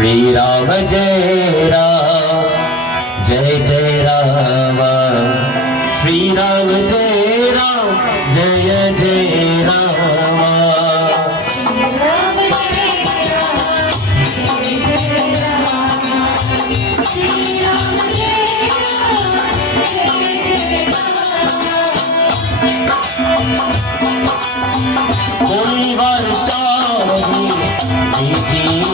श्री राम जय राम जय जय राम श्री राम जय राम जय जय राम श्री राम जय राम जय जय राम श्री राम जय राम जय जय राम कोई वर्षा नहीं